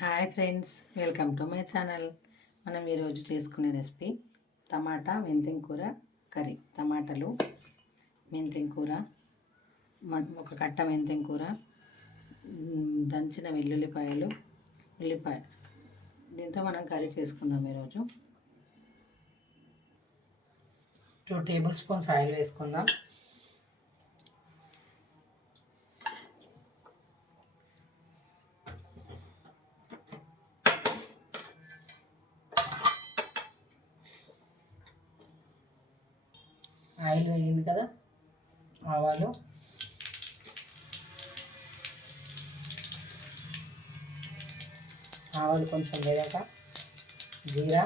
Hi friends welcome to my channel. మనం ఈరోజు చేసుకునే రెసిపీ టమాటా మెంతెం కూర కర్రీ. టమాటాలు మెంతెం కూర ఒక కట్ట మెంతెం కూర దంచిన వెల్లుల్లిపాయలు ఉల్లిపాయ. దీంతో మనం కర్రీ చేసుకుందాం ఈరోజు. టూ టేబుల్ స్పూన్స్ ఆయిల్ వేసుకుందాం. ఆయిల్ వేగింది కదా ఆవాలు. ఆవాలు కొంచెం వేగాక జీరా.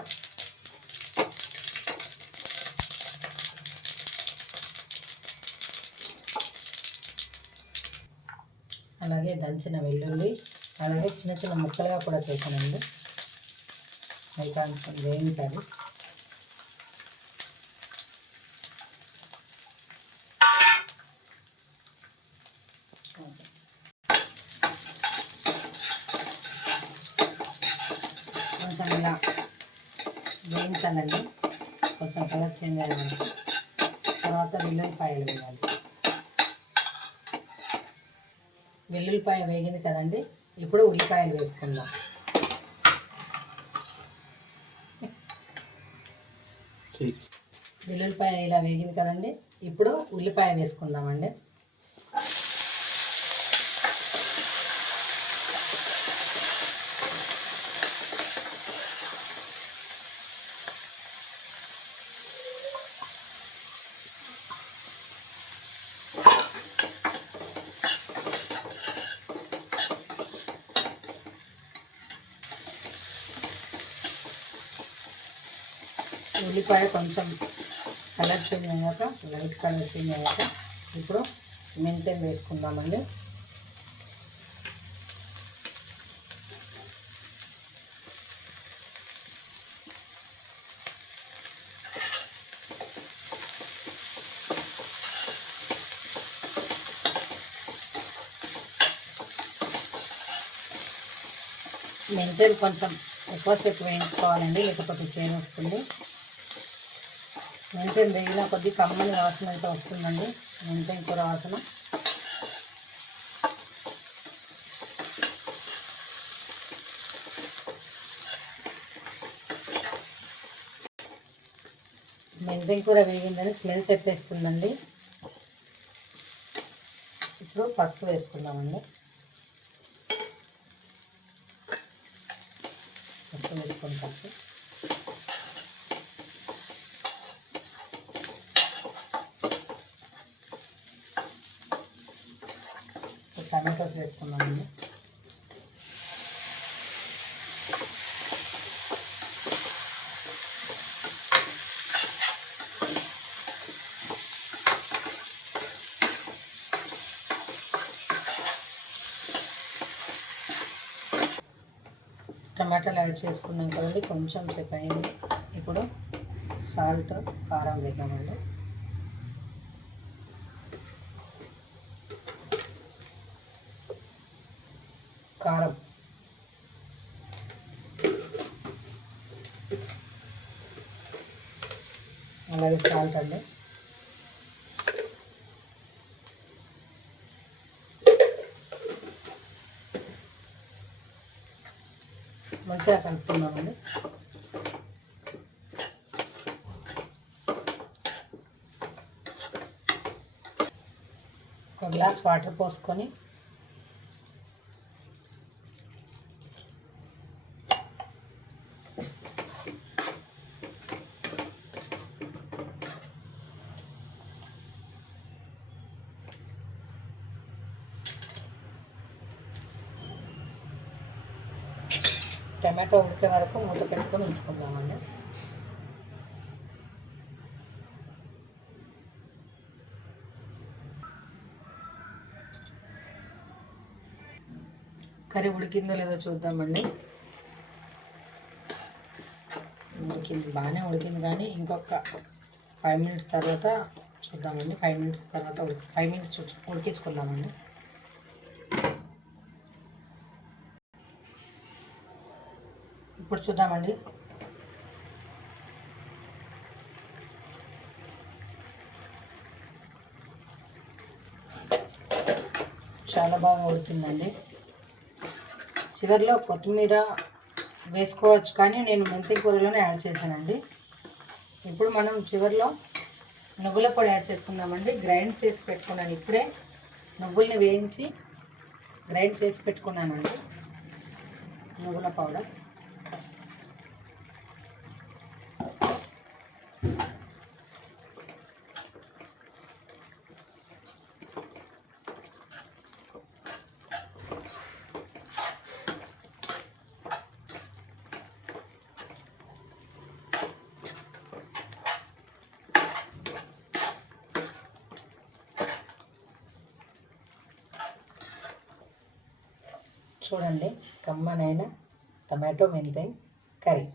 అలాగే దంచిన వెల్లుల్లి అలాగే చిన్న చిన్న ముక్కలుగా కూడా చేశానండి. అవి కొంచెం వేయించాలి కొంచెం ఇలా వేయించాలండి కొంచెం కలర్ చేంజ్ అయ్యాలి తర్వాత వెల్లుల్లిపాయలు వేయాలి. వెల్లుల్లిపాయ వేగింది కదండి ఇప్పుడు ఉల్లిపాయలు వేసుకుందాం. వెల్లుల్లిపాయ ఇలా వేగింది కదండి ఇప్పుడు ఉల్లిపాయ వేసుకుందామండి. ఉల్లిపాయ కొంచెం కలర్ చేంజ్ అయ్యాక లైట్ కలర్ చేంజ్ అయ్యాక ఇప్పుడు మెంతెం వేసుకుందామండి. మెంతెలు కొంచెం ఎక్కువసేపు వేయించుకోవాలండి లేకపోతే చేను వస్తుంది మెంతెం వేగిన కొద్ది కమ్మని వాసన అయితే వస్తుందండి. మెంతెం కూర వాసన. మెంతెం కూర వేగిందని స్మెల్ చెప్పేస్తుందండి. ఇప్పుడు పసుపు వేసుకుందామండి. పసుపు వేసుకుంటాం టమాటోస్ వేసుకున్నామండి టమాటాలు యాడ్ చేసుకున్నాం కదండి కొంచెం సేపు అయింది. ఇప్పుడు సాల్ట్ కారం వేద్దామండి. కారం. అలాగే సాల్ట్ అండి. మంచిగా కలుపుతున్నామండి ఒక గ్లాస్ వాటర్ పోసుకొని టమాటో ఉడికే వరకు మూత పెట్టుకొని ఉంచుకుందామండి. కర్రీ ఉడికిందో లేదో చూద్దామండి. ఉడికింది బాగానే ఉడికింది కానీ ఇంకొక ఫైవ్ మినిట్స్ తర్వాత చూద్దామండి. ఫైవ్ మినిట్స్ తర్వాత ఉడికి ఫైవ్ మినిట్స్ ఉడికించుకుందామండి. ఇప్పుడు చూద్దామండి. చాలా బాగా ఉడుతుందండి. చివరిలో కొత్తిమీర వేసుకోవచ్చు కానీ నేను మెంతి కూరలోనే యాడ్ చేశానండి. ఇప్పుడు మనం చివరిలో నువ్వుల పొడి యాడ్ చేసుకుందామండి. గ్రైండ్ చేసి పెట్టుకున్నాను ఇప్పుడే. నువ్వుల్ని వేయించి గ్రైండ్ చేసి పెట్టుకున్నానండి. నువ్వుల పౌడర్. చూడండి కమ్మనైన టమాటో మెంతై కర్రీ.